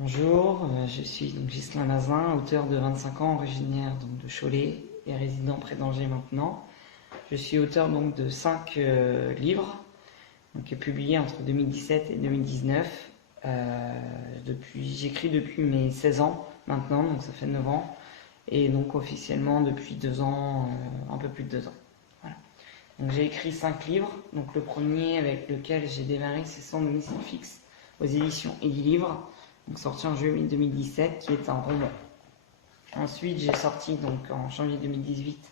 Bonjour, je suis donc Ghislain Lazin, auteur de 25 ans, originaire donc de Cholet et résident près d'Angers maintenant. Je suis auteur donc de 5 livres donc, publiés entre 2017 et 2019. J'écris depuis mes 16 ans maintenant, donc ça fait 9 ans, et donc officiellement depuis 2 ans, un peu plus de 2 ans. Voilà. Donc j'ai écrit 5 livres, donc le premier avec lequel j'ai démarré c'est Sans domicile fixe aux éditions Edilivre, donc sorti en juillet 2017, qui est un roman. Ensuite, j'ai sorti donc en janvier 2018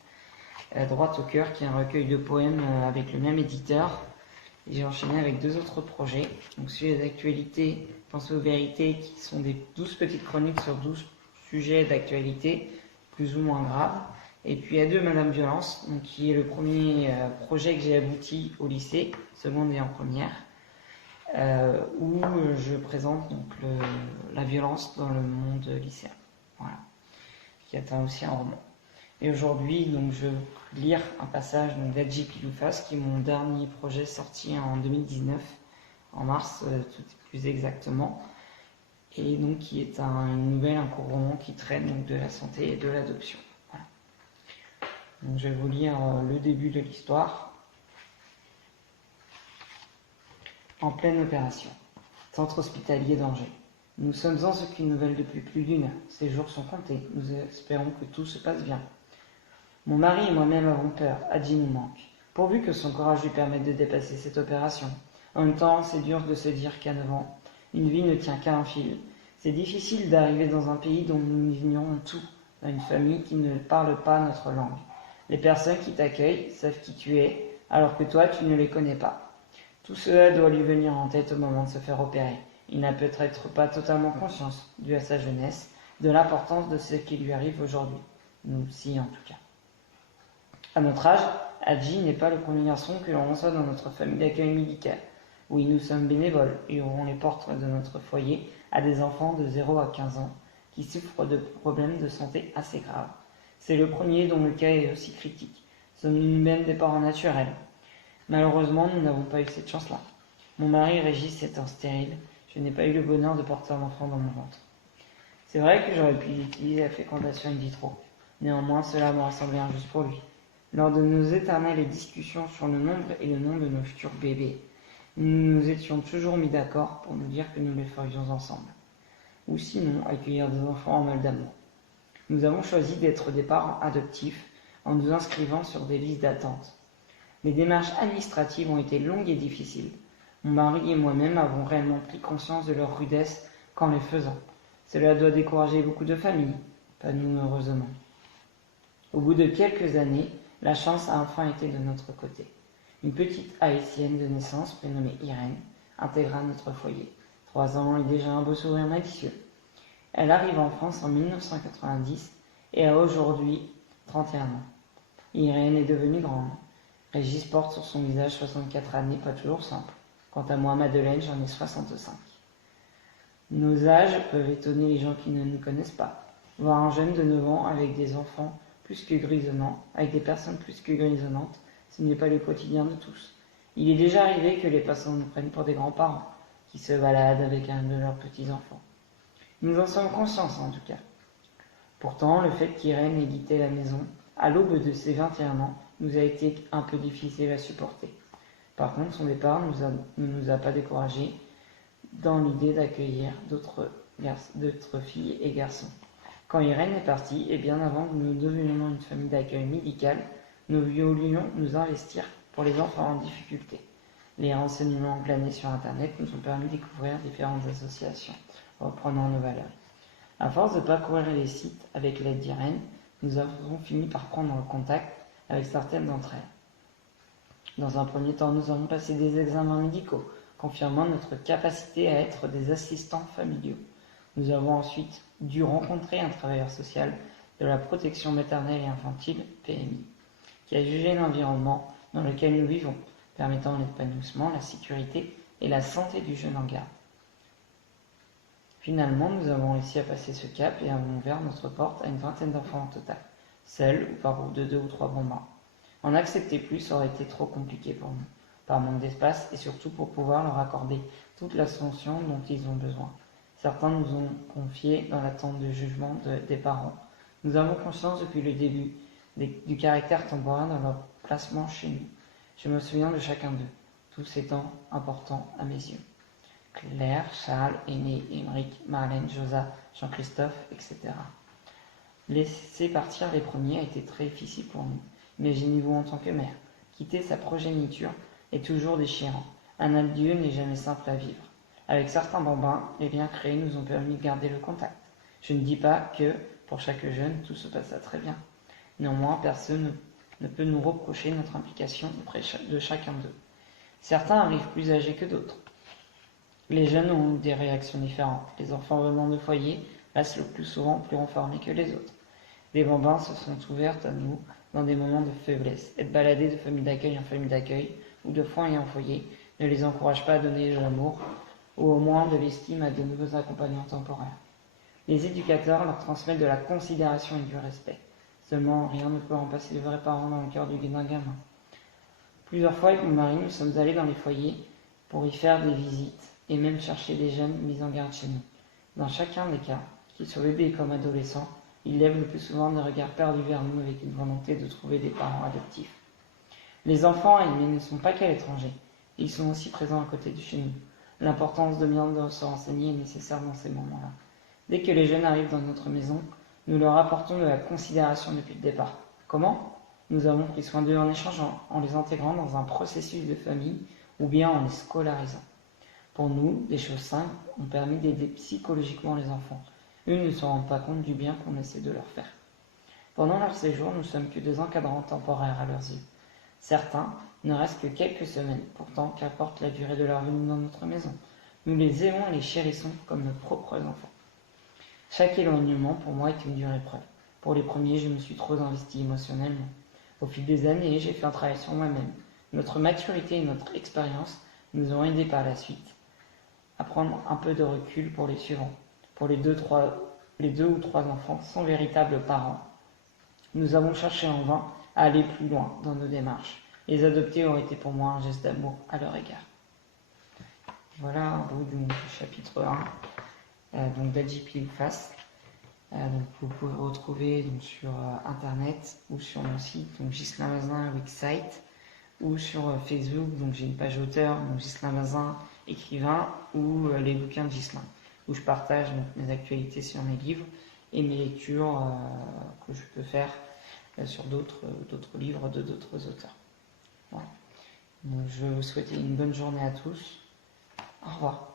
Droit au cœur, qui est un recueil de poèmes avec le même éditeur. Et j'ai enchaîné avec 2 autres projets. Donc celui d'actualité, Pensez aux vérités, qui sont des 12 petites chroniques sur 12 sujets d'actualité, plus ou moins graves. Et puis A2 Madame Violence, donc, qui est le premier projet que j'ai abouti au lycée, seconde et en première. Où je présente donc la violence dans le monde lycéen, voilà, qui atteint aussi un roman. Et aujourd'hui, donc, je vais lire un passage d'Adji Piloufas, qui est mon dernier projet sorti en 2019, en mars, tout plus exactement, et donc qui est une nouvelle, un court roman qui traite donc, de la santé et de l'adoption. Voilà. Donc, je vais vous lire le début de l'histoire. En pleine opération. Centre hospitalier d'Angers. Nous sommes sans aucune nouvelle depuis plus d'une heure. Ces jours sont comptés. Nous espérons que tout se passe bien. Mon mari et moi-même avons peur. Adji nous manque. Pourvu que son courage lui permette de dépasser cette opération. En même temps, c'est dur de se dire qu'à 9 ans, une vie ne tient qu'à un fil. C'est difficile d'arriver dans un pays dont nous ignorons tout, dans une famille qui ne parle pas notre langue. Les personnes qui t'accueillent savent qui tu es, alors que toi, tu ne les connais pas. Tout cela doit lui venir en tête au moment de se faire opérer. Il n'a peut-être pas totalement conscience, dû à sa jeunesse, de l'importance de ce qui lui arrive aujourd'hui. Nous, si en tout cas. À notre âge, Adji n'est pas le premier garçon que l'on reçoit dans notre famille d'accueil médical. Oui, nous sommes bénévoles et ouvrons les portes de notre foyer à des enfants de 0 à 15 ans qui souffrent de problèmes de santé assez graves. C'est le premier dont le cas est aussi critique. Sommes-nous même des parents naturels ? Malheureusement, nous n'avons pas eu cette chance-là. Mon mari Régis étant stérile, je n'ai pas eu le bonheur de porter un enfant dans mon ventre. C'est vrai que j'aurais pu utiliser la fécondation in vitro. Néanmoins, cela m'aurait semblé injuste pour lui. Lors de nos éternelles discussions sur le nombre et le nom de nos futurs bébés, nous nous étions toujours mis d'accord pour nous dire que nous les ferions ensemble. Ou sinon, accueillir des enfants en mal d'amour. Nous avons choisi d'être des parents adoptifs en nous inscrivant sur des listes d'attente. Les démarches administratives ont été longues et difficiles. Mon mari et moi-même avons réellement pris conscience de leur rudesse qu'en les faisant. Cela doit décourager beaucoup de familles, pas nous heureusement. Au bout de quelques années, la chance a enfin été de notre côté. Une petite haïtienne de naissance, prénommée Irène, intégra notre foyer. 3 ans et déjà un beau sourire malicieux. Elle arrive en France en 1990 et a aujourd'hui 31 ans. Irène est devenue grande. Régis porte sur son visage 64 années, pas toujours simple. Quant à moi, Madeleine, j'en ai 65. Nos âges peuvent étonner les gens qui ne nous connaissent pas. Voir un jeune de 9 ans avec des enfants plus que grisonnants, avec des personnes plus que grisonnantes, ce n'est pas le quotidien de tous. Il est déjà arrivé que les passants nous prennent pour des grands-parents, qui se baladent avec un de leurs petits-enfants. Nous en sommes conscients en tout cas. Pourtant, le fait qu'Irène ait quitté la maison, à l'aube de ses 21 ans, nous a été un peu difficile à supporter. Par contre, son départ ne nous a pas découragés dans l'idée d'accueillir d'autres filles et garçons. Quand Irène est partie, et bien avant que nous devenions une famille d'accueil médical, nous voulions nous investir pour les enfants en difficulté. Les renseignements glanés sur Internet nous ont permis de découvrir différentes associations, reprenant nos valeurs. À force de parcourir les sites avec l'aide d'Irène, nous avons fini par prendre contact avec certaines d'entre elles. Dans un premier temps, nous avons passé des examens médicaux, confirmant notre capacité à être des assistants familiaux. Nous avons ensuite dû rencontrer un travailleur social de la protection maternelle et infantile, PMI, qui a jugé l'environnement dans lequel nous vivons, permettant l'épanouissement, la sécurité et la santé du jeune en garde. Finalement, nous avons réussi à passer ce cap et avons ouvert notre porte à une vingtaine d'enfants en total, seuls ou par groupe de 2 ou 3 bambins. En accepter plus aurait été trop compliqué pour nous, par manque d'espace et surtout pour pouvoir leur accorder toute l'attention dont ils ont besoin. Certains nous ont confiés dans l'attente du jugement des parents. Nous avons conscience depuis le début du caractère temporaire de leur placement chez nous. Je me souviens de chacun d'eux, tous étant importants à mes yeux. Claire, Charles, Aîné, Émeric, Marlène, Josa, Jean-Christophe, etc. Laisser partir les premiers a été très difficile pour nous. Imaginez-vous en tant que mère. Quitter sa progéniture est toujours déchirant. Un adieu n'est jamais simple à vivre. Avec certains bambins, les liens créés nous ont permis de garder le contact. Je ne dis pas que, pour chaque jeune, tout se passa très bien. Néanmoins, personne ne peut nous reprocher notre implication auprès de chacun d'eux. Certains arrivent plus âgés que d'autres. Les jeunes ont des réactions différentes. Les enfants venant de foyer restent le plus souvent plus renfermés que les autres. Les bambins se sont ouverts à nous dans des moments de faiblesse. Être baladés de famille d'accueil en famille d'accueil ou de foyer en foyer ne les encourage pas à donner de l'amour ou au moins de l'estime à de nouveaux accompagnants temporaires. Les éducateurs leur transmettent de la considération et du respect. Seulement, rien ne peut remplacer les vrais parents dans le cœur d'un gamin. Plusieurs fois, avec mon mari, nous sommes allés dans les foyers pour y faire des visites et même chercher des jeunes mis en garde chez nous. Dans chacun des cas, qu'ils soient bébés comme adolescents, ils lèvent le plus souvent des regards perdus vers nous avec une volonté de trouver des parents adoptifs. Les enfants aimés ne sont pas qu'à l'étranger, ils sont aussi présents à côté de chez nous. L'importance de bien se renseigner est nécessaire dans ces moments-là. Dès que les jeunes arrivent dans notre maison, nous leur apportons de la considération depuis le départ. Comment ? Nous avons pris soin d'eux en échangeant, en les intégrant dans un processus de famille ou bien en les scolarisant. Pour nous, des choses simples ont permis d'aider psychologiquement les enfants. Eux ne se rendent pas compte du bien qu'on essaie de leur faire. Pendant leur séjour, nous ne sommes que des encadrants temporaires à leurs yeux. Certains ne restent que quelques semaines, pourtant qu'importe la durée de leur venue dans notre maison. Nous les aimons et les chérissons comme nos propres enfants. Chaque éloignement pour moi est une dure épreuve. Pour les premiers, je me suis trop investi émotionnellement. Au fil des années, j'ai fait un travail sur moi-même. Notre maturité et notre expérience nous ont aidés par la suite à prendre un peu de recul pour les suivants. Pour les deux ou trois enfants sans véritables parents, nous avons cherché en vain à aller plus loin dans nos démarches. Les adopter aurait été pour moi un geste d'amour à leur égard. Voilà un bout du chapitre 1 d'Adji Face. Vous pouvez retrouver sur internet ou sur mon site, donc Ghislain Mazin Wixsite, ou sur Facebook, donc j'ai une page auteur, donc Ghislain Mazin écrivain, ou les bouquins de Ghislain, où je partage donc, mes actualités sur mes livres et mes lectures que je peux faire sur d'autres livres de d'autres auteurs. Voilà. Donc, je vous souhaite une bonne journée à tous. Au revoir.